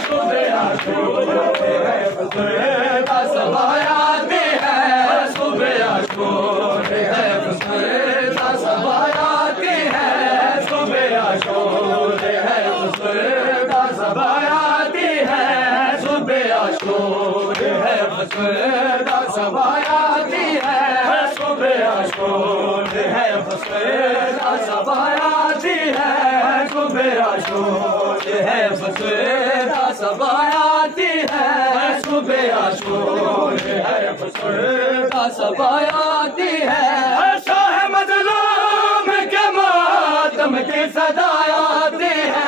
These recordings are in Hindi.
सुबह आशूर है फसरदा सबायाती है सुबह आशूर है फसरदा सबायाती है सुबह आशूर है फसरदा सबायाती है सुबह आशूर है फसरदा सबायाती है सुबह आशूर है फसरदा सबायाती है सुबह आशूर है फसरदा सबायाती है सुबह आशूर है फसरदा सबायाती है शाह मजलूम के मातम की सदायाती है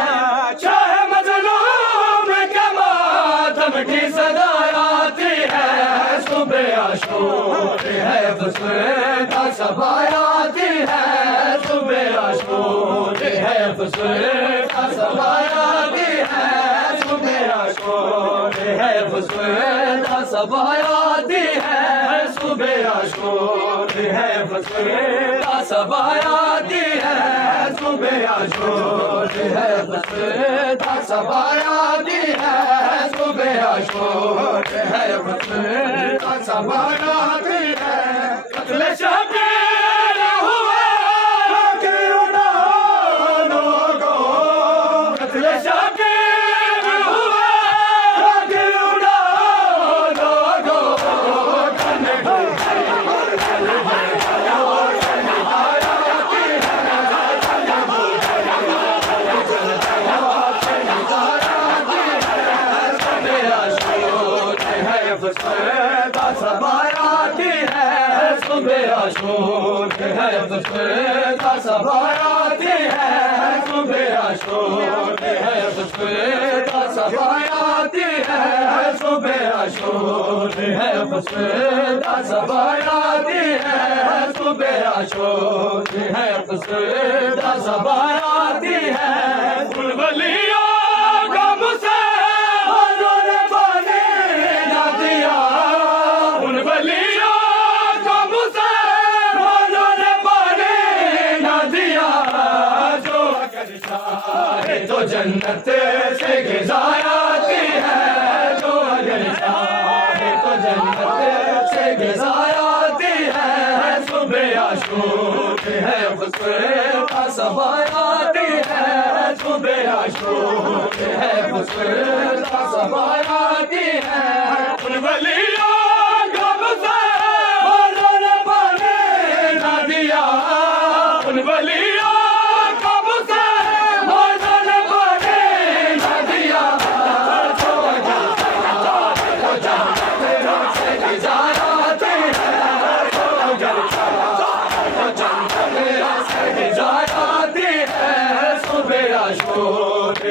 शाह मजलूम के मातम की सदायाती है सुबह आशूर है फसरदा सबायाती है सुबह आशूर है फसरदा सबायाती है सुबह आशूर है फसरदा सबायाती है सुबह आशूर है फसरदा सबायाती है सुबह आशूर है फसरदा सबायाती है सुबह आशूर है फसरदा सबायाती है कत्ल शबीर हुआ किरदारों को कत्ल शबीर हुआ किरदारों को करने फसरदा सबायाती है सुबह आशूर है फसरदा सबायाती है सुबह आशूर है फसरदा सबायाती है सुबह आशूर है फसरदा सबायाती है सुबह आशूर है फसरदा सबायाती है फुलवलियों का मुझसे तो जन्नत से गिज़ायाती है जो अगर चाहे तो जन्नत से गिज़ायाती है सुबह आशूर है फसरदा सबायाती है सुबह आशूर है फसरदा सबायाती है उन वलियों का मुझसे उन्होंने पाने ना दिया उन वलियों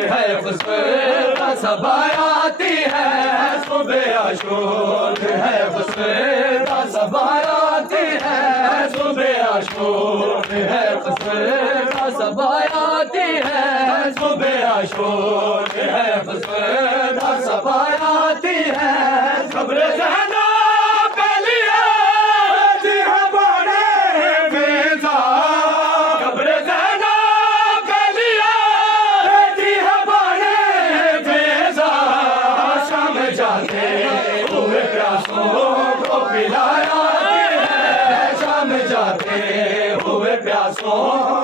है फसरदा सबायाती है सुबह आशूर है फसरदा सबायाती है सुबह आशूर है फसरदा सबायाती है सुबह आशूर है फसरदा सबायाती है खबर ज़हना पहली है बड़े बेजा खबर ज़हना पहली जाते हुए प्यासों को पिलायाती है शाम जाते हुए प्यासों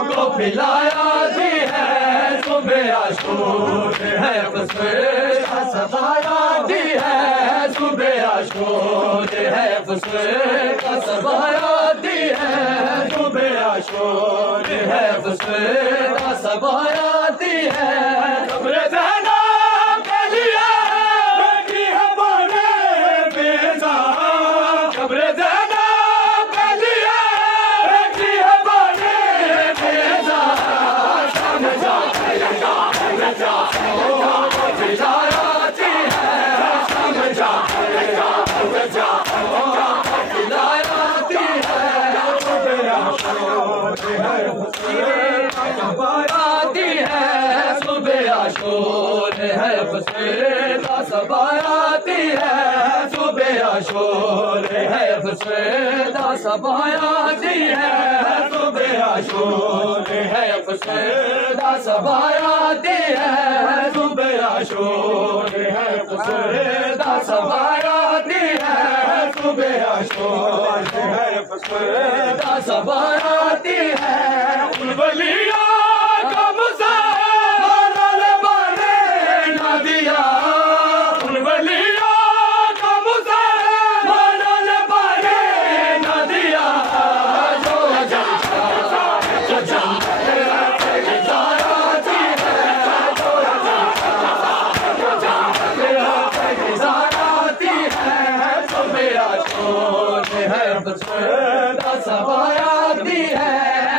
को पिलायाती है सुबह आशूर है फसरदा सबायाती है सुबह आशूर है फसरदा सबायाती है सुबह आशूर है फसरदा सबायाती है खबर ज़हना सबायाती है सुबह आशूर है फसरदा सबायाती है सुबह आशूर है फसरदा सबायाती है सुबह आशूर है फसरदा सबायाती है सुबह आशूर फुसरदा सबायाती है सुबह शोर है फुसरदा सबायाती है उन वलिया का मुसलसल बने न दिया उन वलिया का मुसलसल बने न दिया जो जनता गुजारती है जो गुजारती है सुबह शोर है फुसरदा सबायाती